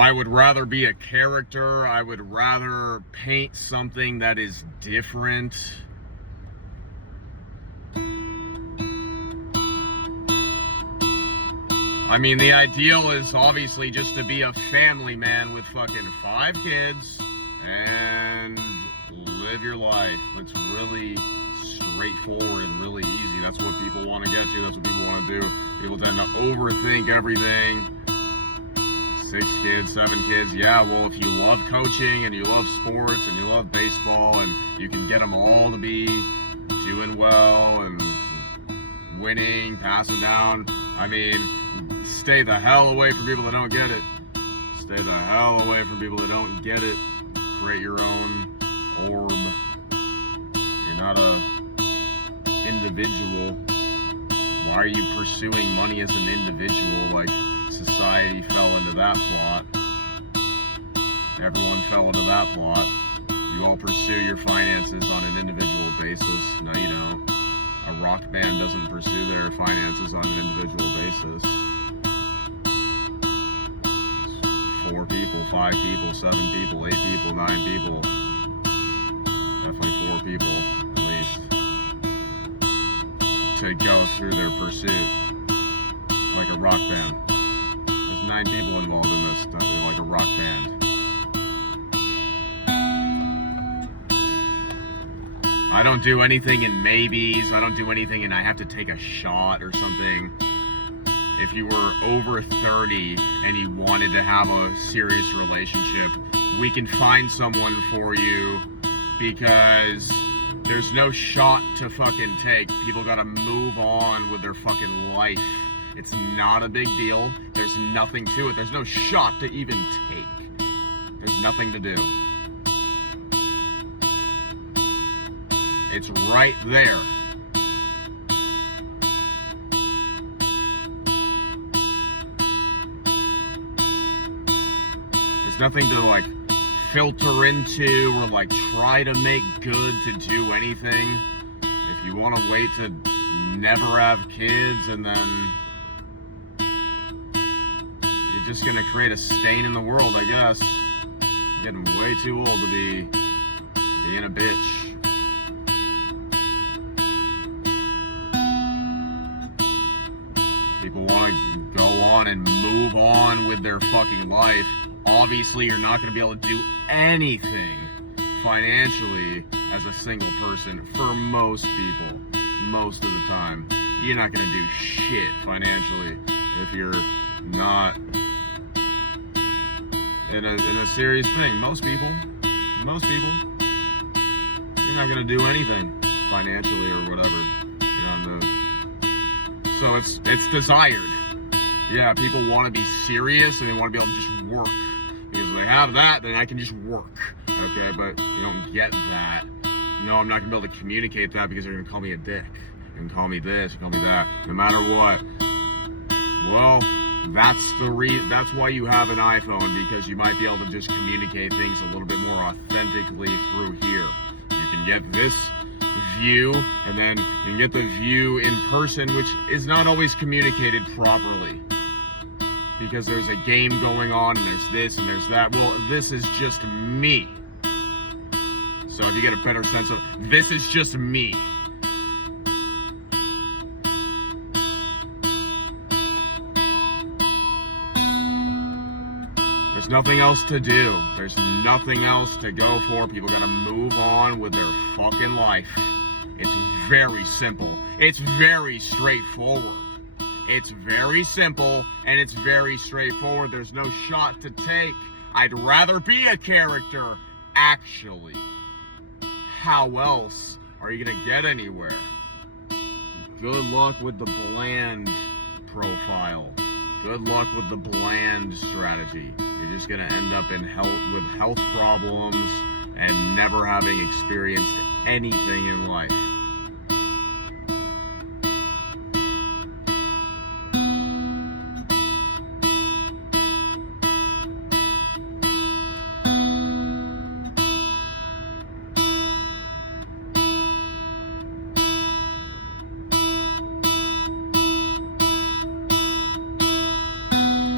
I would rather be a character. I would rather paint something that is different. I mean, the ideal is obviously just to be a family man with fucking 5 kids and live your life. It's really straightforward and really easy. That's what people want to get to. That's what people want to do. People tend to overthink everything. 6 kids, 7 kids. Yeah, well, if you love coaching and you love sports and you love baseball and you can get them all to be doing well and winning, passing down, I mean, stay the hell away from people that don't get it. Stay the hell away from people that don't get it. Create your own orb. You're not a individual. Why are you pursuing money as an individual? Like, society fell into that plot. Everyone fell into that plot. You all pursue your finances on an individual basis. No, you don't. A rock band doesn't pursue their finances on an individual basis. 4 people, 5 people, 7 people, 8 people, 9 people. Definitely 4 people, at least, to go through their pursuit. Like a rock band. There's 9 people involved in this, like a rock band. I don't do anything in maybes. I don't do anything in I have to take a shot or something. If you were over 30 and you wanted to have a serious relationship, we can find someone for you, because there's no shot to fucking take. People gotta move on with their fucking life. It's not a big deal. There's nothing to it. There's no shot to even take. There's nothing to do. It's right there. There's nothing to like filter into or like try to make good to do anything. If you want to wait to never have kids and then you're just gonna create a stain in the world, I guess. You're getting way too old to be being a bitch. People want to go on and move on with their fucking life. Obviously, you're not going to be able to do anything financially as a single person for most people. Most of the time. You're not going to do shit financially if you're not in a serious thing. Most people, you're not going to do anything financially or whatever. So it's desired. Yeah, people want to be serious and they want to be able to just work. Because if they have that, then I can just work. Okay, but you don't get that. No, I'm not going to be able to communicate that because they're going to call me a dick. And call me this, call me that. No matter what. Well, that's why you have an iPhone, because you might be able to just communicate things a little bit more authentically through here. You can get this view, and then you can get the view in person, which is not always communicated properly, because there's a game going on and there's this and there's that. Well, this is just me. So if you get a better sense of this is just me. There's nothing else to do. There's nothing else to go for. People gotta move on with their fucking life. It's very simple. It's very straightforward. It's very simple and it's very straightforward. There's no shot to take. I'd rather be a character, actually. How else are you gonna get anywhere? Good luck with the bland profile. Good luck with the bland strategy. You're just gonna end up in with health problems and never having experienced anything in life.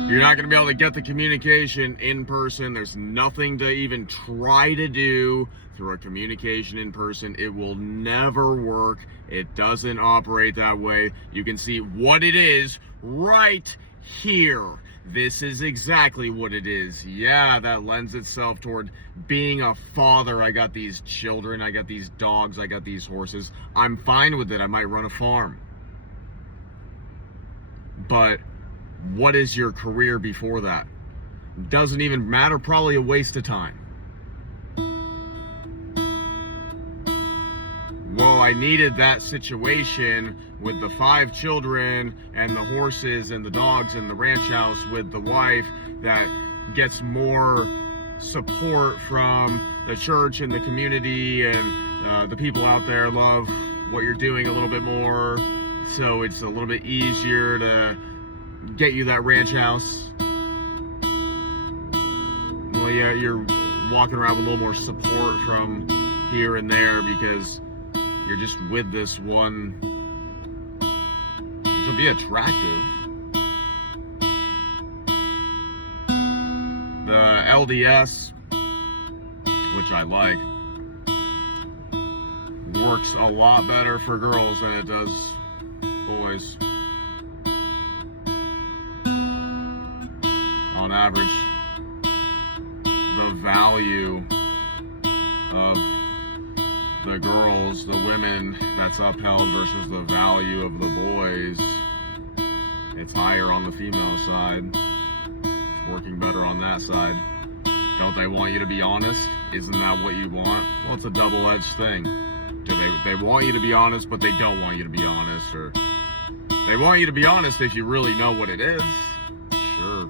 You're not going to be able to get the communication in person. There's nothing to even try to do through a communication in person. It will never work. It doesn't operate that way. You can see what it is right here. This is exactly what it is. Yeah, that lends itself toward being a father. I got these children, I got these dogs, I got these horses. I'm fine with it. I might run a farm. But what is your career before that? Doesn't even matter. Probably a waste of time. Well, I needed that situation with the 5 children and the horses and the dogs and the ranch house with the wife that gets more support from the church and the community, and the people out there love what you're doing a little bit more, so it's a little bit easier to get you that ranch house. Well, yeah, you're walking around with a little more support from here and there because you're just with this one, which will be attractive. The LDS, which I like, works a lot better for girls than it does boys. On average, the value of the girls, the women, that's upheld versus the value of the boys, it's higher on the female side. It's working better on that side. Don't they want you to be honest? Isn't that what you want? Well, it's a double-edged thing. They want you to be honest, but they don't want you to be honest, or they want you to be honest if you really know what it is. Sure.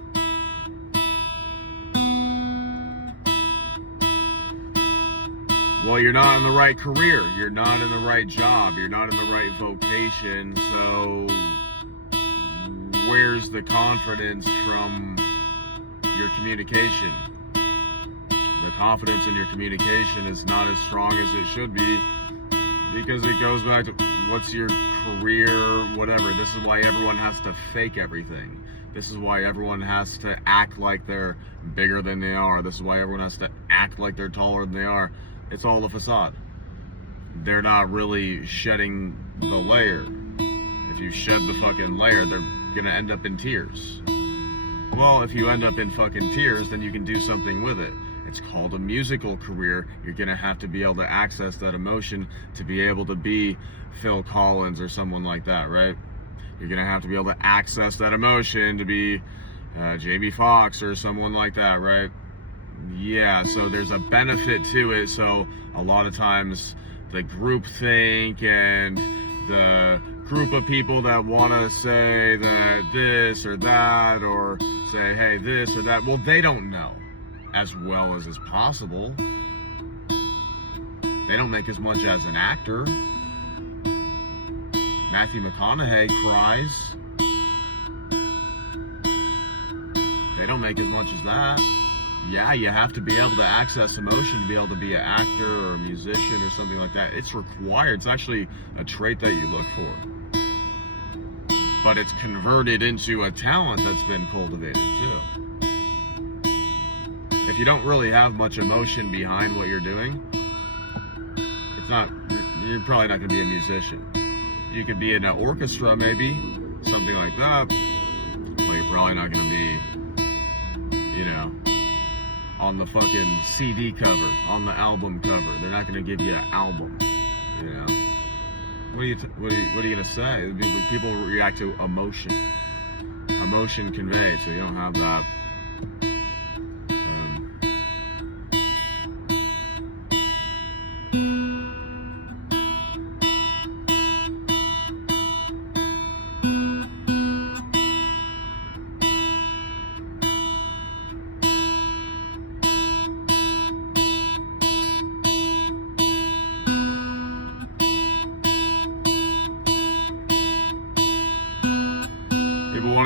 Well, you're not in the right career, you're not in the right job, you're not in the right vocation, so where's the confidence from your communication? The confidence in your communication is not as strong as it should be because it goes back to what's your career, whatever. This is why everyone has to fake everything. This is why everyone has to act like they're bigger than they are. This is why everyone has to act like they're taller than they are. It's all a facade. They're not really shedding the layer. If you shed the fucking layer, they're gonna end up in tears. Well, if you end up in fucking tears, then you can do something with it. It's called a musical career. You're gonna have to be able to access that emotion to be able to be Phil Collins or someone like that, right? You're gonna have to be able to access that emotion to be Jamie Foxx or someone like that, right? Yeah, so there's a benefit to it. So a lot of times the group think and the group of people that want to say that this or that, or say, hey, this or that, well, they don't know as well as is possible. They don't make as much as an actor. Matthew McConaughey cries. They don't make as much as that. Yeah, you have to be able to access emotion to be able to be an actor or a musician or something like that. It's required. It's actually a trait that you look for. But it's converted into a talent that's been cultivated too. If you don't really have much emotion behind what you're doing, you're probably not going to be a musician. You could be in an orchestra maybe, something like that, but you're probably not going to be, on the fucking CD cover, on the album cover. They're not going to give you an album, What are you going to say? People react to emotion. Emotion conveyed, so you don't have that.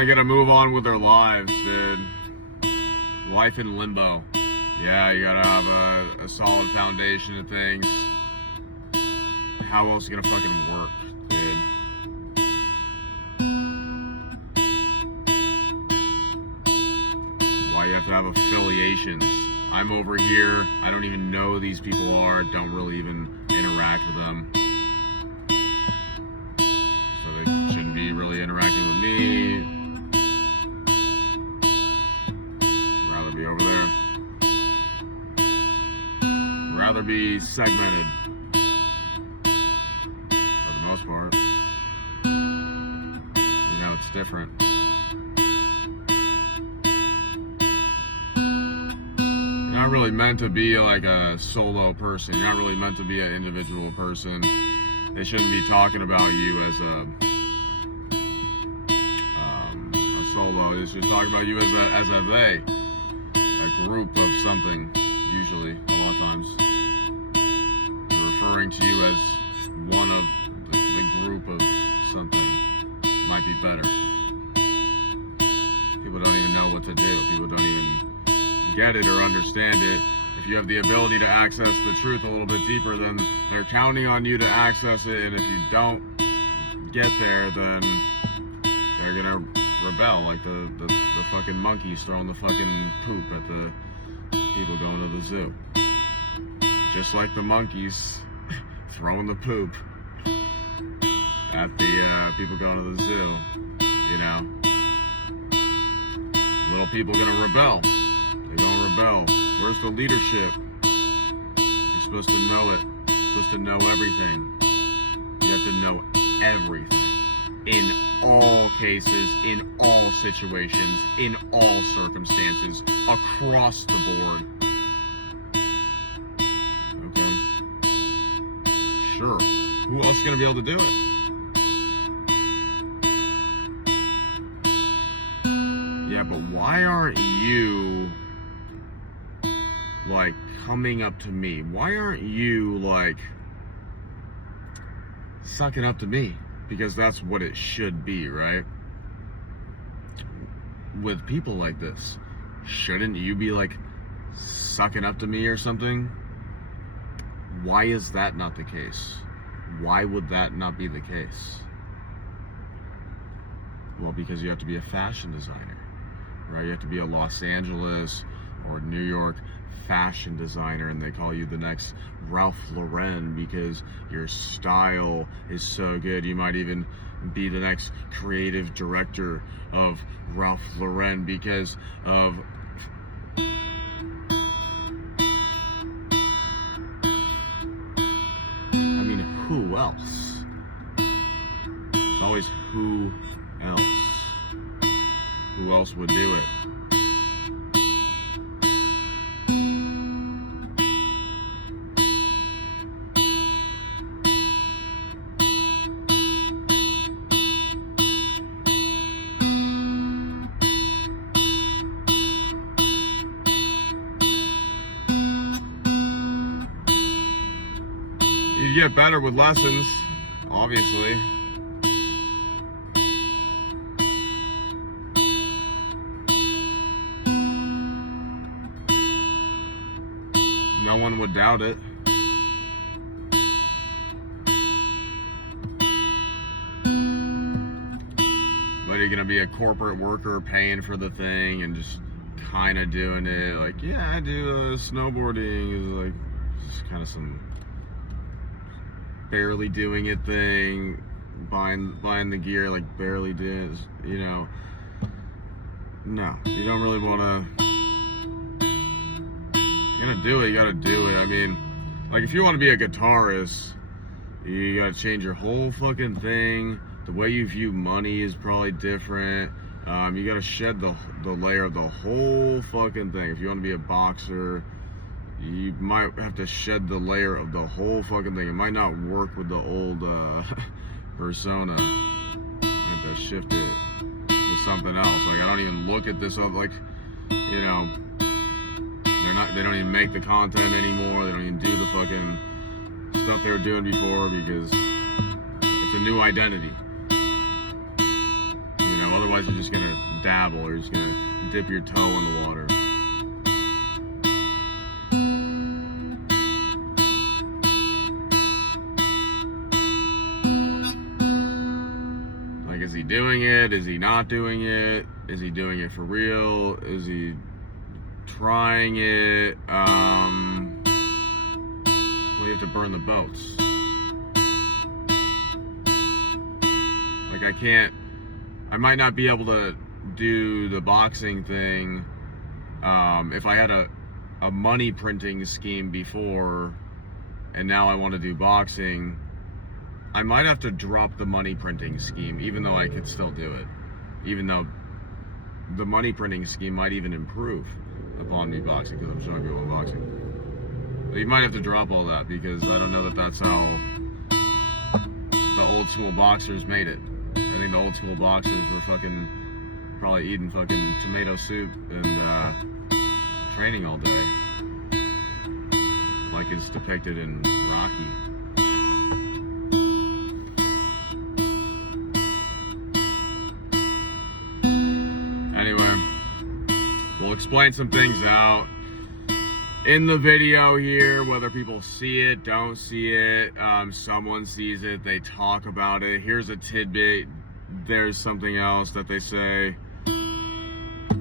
Gotta move on with their lives, dude. Life in limbo. Yeah, you gotta have a solid foundation of things. How else is it gonna fucking work, dude? You have to have affiliations. I'm over here. I don't even know who these people are. Don't really even interact with them. So they shouldn't be really interacting with me. I'd rather be over there. I'd rather be segmented. For the most part. You know, it's different. You're not really meant to be like a solo person. You're not really meant to be an individual person. They shouldn't be talking about you as a solo. They should talk about you as a they, a group of something. Usually, a lot of times, they're referring to you as one of the group of something. Might be better. People don't even know what to do. People don't even get it or understand it. If you have the ability to access the truth a little bit deeper, then they're counting on you to access it, and if you don't get there, then they're gonna rebel, like the fucking monkeys throwing the fucking poop at the people going to the zoo. Just like the monkeys throwing the poop at the people going to the zoo, you know. Little people gonna rebel. They're gonna rebel. Where's the leadership? You're supposed to know it. You're supposed to know everything. You have to know everything. In all cases, in all situations, in all circumstances, across the board. Okay? Sure. Who else is gonna be able to do it? Yeah, but why aren't you like coming up to me? Why aren't you like sucking up to me? Because that's what it should be, right? With people like this, shouldn't you be like sucking up to me or something? Why is that not the case? Why would that not be the case? Well, because you have to be a fashion designer, right? You have to be a Los Angeles or New York fashion designer, and they call you the next Ralph Lauren because your style is so good. You might even be the next creative director of Ralph Lauren because of who else? It's always who else. Who else would do it? You get better with lessons, obviously. No one would doubt it. But you're gonna be a corporate worker paying for the thing and just kind of doing it. Like, yeah, I do snowboarding. Is like just kind of some barely doing it thing, buying the gear, like barely doing it, you know. No, you don't really want to. You gotta do it. You gotta do it. I mean, like if you want to be a guitarist, you gotta change your whole fucking thing. The way you view money is probably different. You gotta shed the layer of the whole fucking thing. If you want to be a boxer, you might have to shed the layer of the whole fucking thing. It might not work with the old persona. I have to shift it to something else. Like I don't even look at this like, you know, they don't even make the content anymore. They don't even do the fucking stuff they were doing before because it's a new identity. You know, otherwise you're just gonna dabble or you're just gonna dip your toe in the water. Like, is he doing it? Is he not doing it? Is he doing it for real? Is he trying it, well, you have to burn the boats. Like, I might not be able to do the boxing thing if I had a money printing scheme before and now I want to do boxing. I might have to drop the money printing scheme, even though I could still do it, even though the money printing scheme might even improve upon me boxing, because I'm showing people boxing. But you might have to drop all that, because I don't know that that's how the old school boxers made it. I think the old school boxers were probably eating fucking tomato soup and training all day, like is depicted in Rocky. Anyway, we'll explain some things out in the video here, whether people see it, don't see it, someone sees it, they talk about it. Here's a tidbit, there's something else that they say.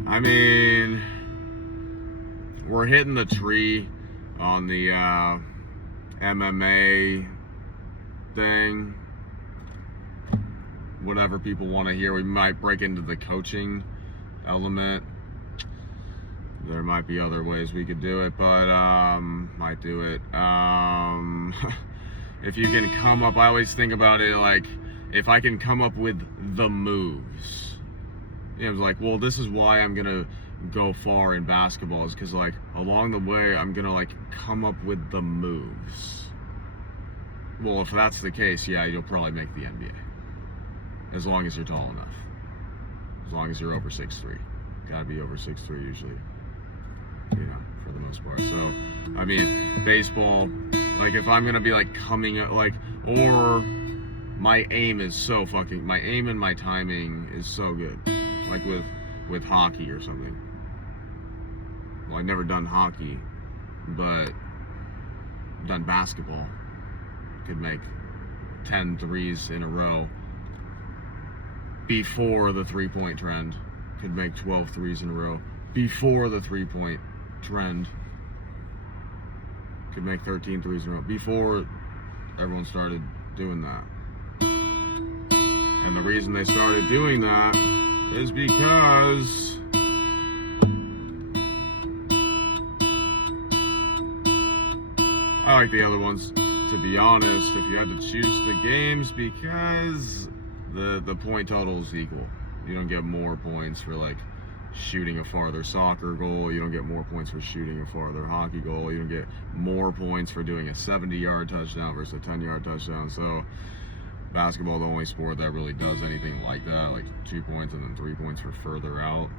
I mean, we're hitting the tree on the MMA thing. Whatever people want to hear, we might break into the coaching element. There might be other ways we could do it, but might do it. If you can come up, I always think about it like, if I can come up with the moves. It was like, well, this is why I'm gonna go far in basketball, is because like along the way I'm gonna like come up with the moves. Well, if that's the case, yeah, you'll probably make the NBA, as long as you're tall enough, as long as you're over 6'3". Gotta be over 6'3" usually, you know, for the most part. So I mean, baseball, like if I'm gonna be like coming up, like, or my aim is so fucking, my aim and my timing is so good, like with hockey or something. Well, I've never done hockey, but done basketball. Could make 10 threes in a row before the three-point trend. Could make 12 threes in a row before the three-point trend. Could make 13 threes in a row before everyone started doing that. And the reason they started doing that is because I like the other ones, to be honest, if you had to choose the games, because the point total is equal. You don't get more points for like shooting a farther soccer goal. You don't get more points for shooting a farther hockey goal. You don't get more points for doing a 70-yard touchdown versus a 10-yard touchdown. So basketball, the only sport that really does anything like that, like 2 points and then 3 points for further out.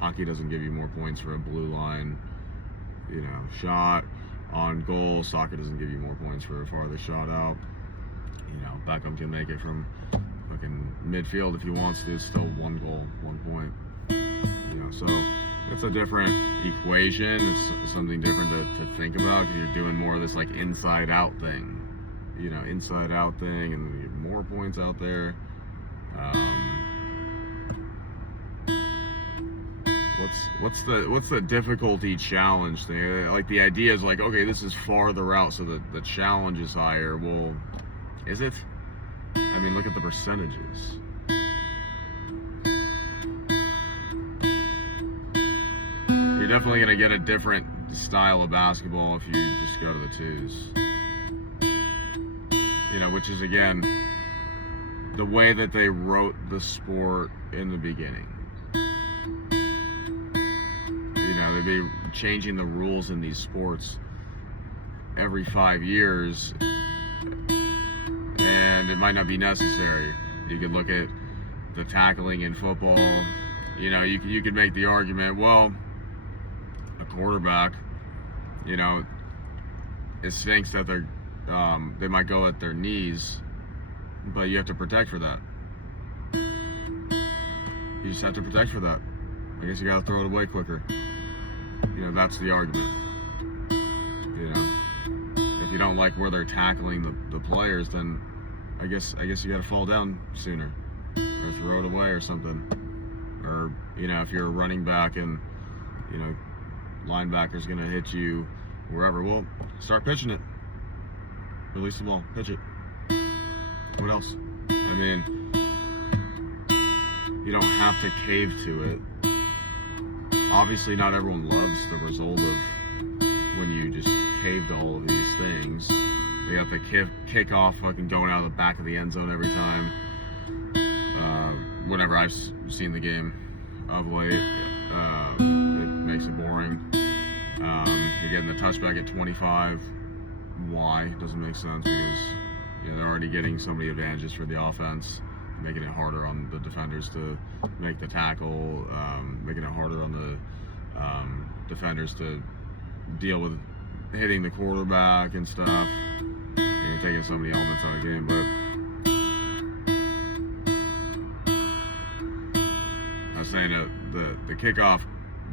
Hockey doesn't give you more points for a blue line, you know, shot on goal. Soccer doesn't give you more points for a farther shot out. You know, Beckham can make it from fucking midfield if he wants to. It's still 1 goal, 1 point. You know, so it's a different equation. It's something different to think about, because you're doing more of this like inside out thing. You know, inside out thing, and then you get more points out there. What's the difficulty challenge thing? Like the idea is like, okay, this is farther out, so the challenge is higher. Well, is it? I mean, look at the percentages. You're definitely gonna get a different style of basketball if you just go to the twos. You know, which is again the way that they wrote the sport in the beginning. You know, they'd be changing the rules in these sports every 5 years, and it might not be necessary. You could look at the tackling in football. You know, you could make the argument, well, a quarterback, you know, it stinks that they might go at their knees, but you have to protect for that. You just have to protect for that. I guess you gotta throw it away quicker. You know, that's the argument. You know, if you don't like where they're tackling the players, then I guess you gotta fall down sooner, or throw it away or something. Or, you know, if you're a running back and, you know, linebacker's gonna hit you wherever. Well, start pitching it. Release the ball, pitch it. What else? I mean, you don't have to cave to it. Obviously, not everyone loves the result of when you just cave to all of these things. They have to kick off fucking going out of the back of the end zone every time. Whenever I've seen the game of late, it makes it boring. You're getting the touchback at 25. Why? Doesn't make sense because they're already getting so many advantages for the offense, making it harder on the defenders to make the tackle, making it harder on the defenders to deal with hitting the quarterback and stuff. You're taking so many elements out of the game, but I was saying that the kickoff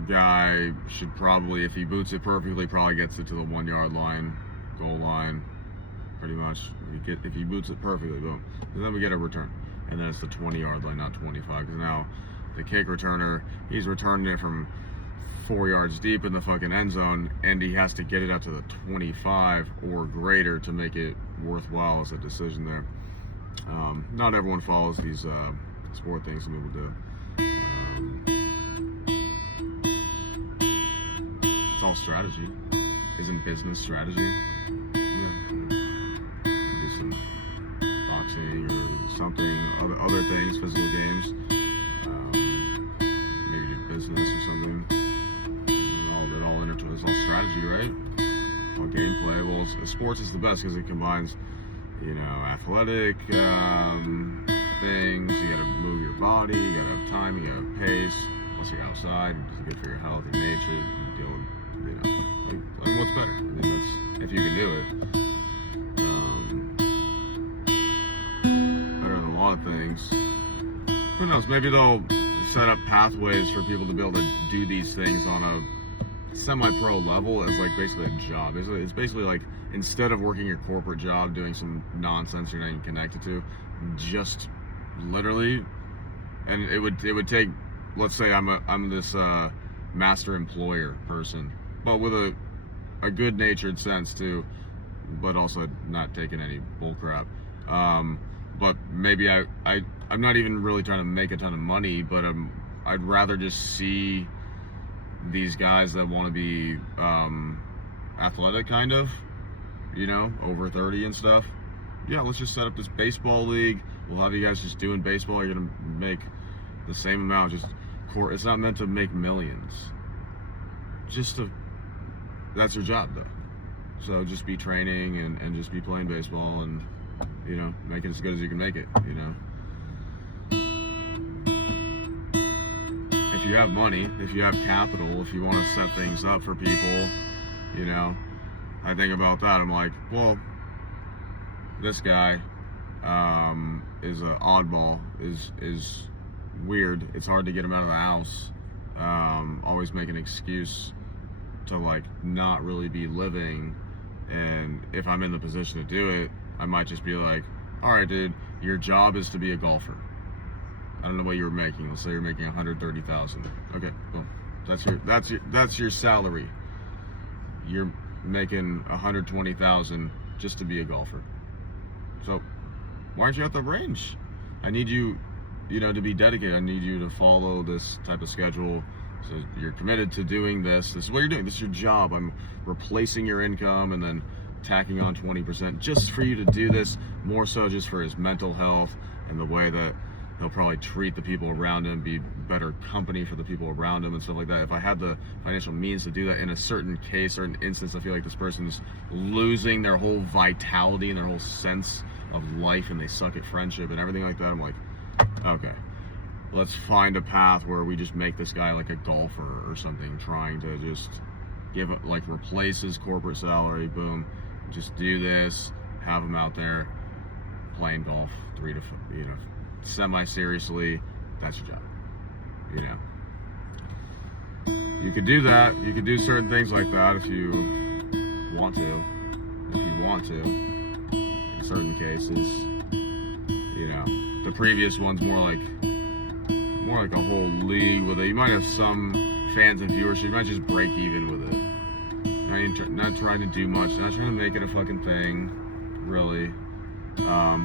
guy should probably, if he boots it perfectly, probably gets it to the 1 yard line, goal line, pretty much. If he boots it perfectly, boom. And then we get a return. And then it's the 20 yard line, not 25. Because now the kick returner, he's returning it from 4 yards deep in the fucking end zone, and he has to get it up to the 25 or greater to make it worthwhile as a decision there. Not everyone follows these sport things. Some people do. It's all strategy. Isn't business strategy? Yeah. Do some boxing or something, other things, physical games. Maybe do business or something. It all intertwined. It's all strategy, right? All gameplay. Well, sports is the best because it combines, athletic things. You gotta move your body. You gotta have time. You gotta have pace. Plus, you're outside. It's good for your health, your nature. You deal with, like what's better? I mean, that's if you can do it. Better than a lot of things. Who knows? Maybe they'll set up pathways for people to be able to do these things on a semi-pro level as like basically a job. It's basically like instead of working your corporate job doing some nonsense you're not even connected to, just literally, and it would take, let's say I'm this master employer person, but with a good-natured sense too, but also not taking any bullcrap. But maybe I'm not even really trying to make a ton of money, but I'd rather just see these guys that want to be athletic, kind of, over 30 and stuff. Yeah, let's just set up this baseball league. We'll have you guys just doing baseball. You're gonna make the same amount. It's not meant to make millions. That's your job though. So just be training and just be playing baseball and make it as good as you can make it. If you have money, if you have capital, if you want to set things up for people, I think about that. I'm like, well, this guy is an oddball, is weird. It's hard to get him out of the house. Always make an excuse to like not really be living, and if I'm in the position to do it, I might just be like, all right, dude, your job is to be a golfer. I don't know what you're making. Let's say you're making $130,000. Okay, well, that's your salary. You're making $120,000 just to be a golfer. So why aren't you at the range? I need you, to be dedicated. I need you to follow this type of schedule. So you're committed to doing this. This is what you're doing. This is your job. I'm replacing your income and then tacking on 20% just for you to do this, more so just for his mental health and the way that he'll probably treat the people around him, be better company for the people around him and stuff like that. If I had the financial means to do that in a certain case or an instance, I feel like this person is losing their whole vitality and their whole sense of life and they suck at friendship and everything like that. I'm like, okay, let's find a path where we just make this guy like a golfer or something, trying to just replace his corporate salary, boom, just do this, have him out there playing golf semi-seriously. That's your job. You could do that. You could do certain things like that if you want to. In certain cases, the previous one's more like a whole league with it. You might have some fans and viewers. You might just break even with it. Not trying to do much, not trying to make it a fucking thing, really.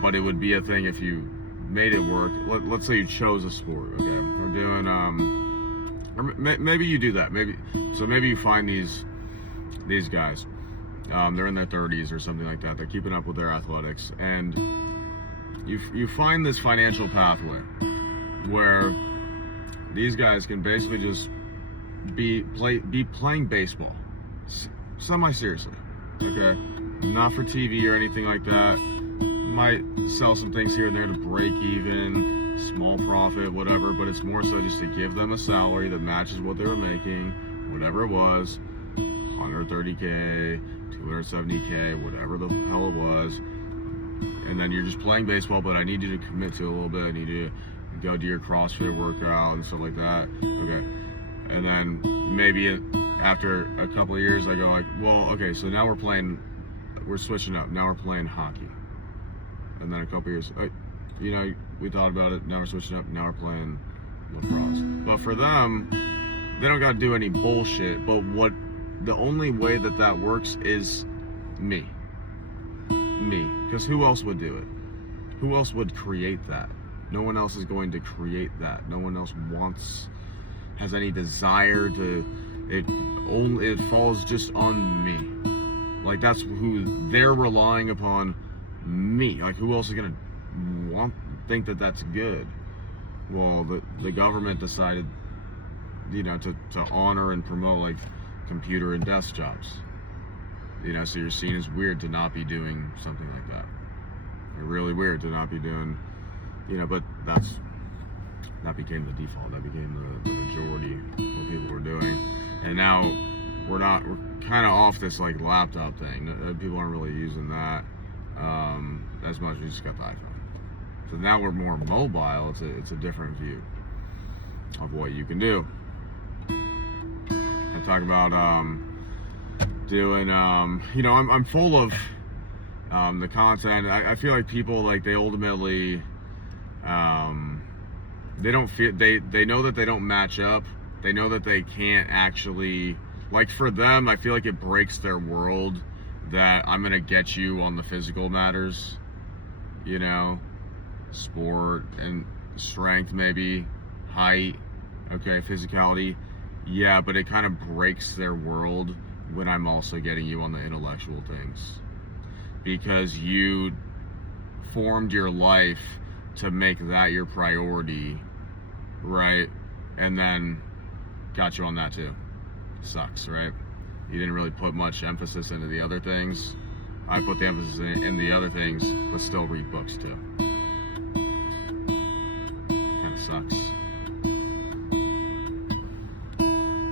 But it would be a thing if you made it work. Let's say you chose a sport. Okay, we're doing or maybe you do that. Maybe you find these guys. They're in their 30s or something like that. They're keeping up with their athletics, and you find this financial pathway where these guys can basically just be playing baseball semi-seriously, okay? Not for TV or anything like that. Might sell some things here and there to break even, small profit, whatever, but it's more so just to give them a salary that matches what they were making, whatever it was, 130K, 270K, whatever the hell it was. And then you're just playing baseball, but I need you to commit to a little bit. I need you to go do your CrossFit workout and stuff like that. Okay. And then maybe after a couple of years, I go like, well, okay, so now we're switching up. Now we're playing hockey. And then a couple of years, we thought about it. Now we're switching up. Now we're playing lacrosse. But for them, they don't got to do any bullshit. But the only way that works is me. Because who else would do it? Who else would create that? No one else is going to create that. No one else has any desire to. It falls just on me. Like, that's who they're relying upon, me. Like, who else is gonna think that that's good? Well, the government decided, to honor and promote like computer and desk jobs. So you're seen as weird to not be doing something like that. You're really weird to not be doing, but that became the default. That became the majority of what people were doing. And now we're kind of off this like laptop thing. People aren't really using that as much. We just got the iPhone. So now we're more mobile. It's a different view of what you can do. I talk about doing I'm full of the content. I feel like people, like, they ultimately they don't feel, they know that they don't match up. They know that they can't actually, like, for them, I feel like it breaks their world that I'm gonna get you on the physical matters, sport and strength, maybe height, okay, physicality, yeah, but it kind of breaks their world when I'm also getting you on the intellectual things, because you formed your life to make that your priority, right? And then got you on that too. Sucks, right? You didn't really put much emphasis into the other things. I put the emphasis in the other things, but still read books too. Kind of sucks.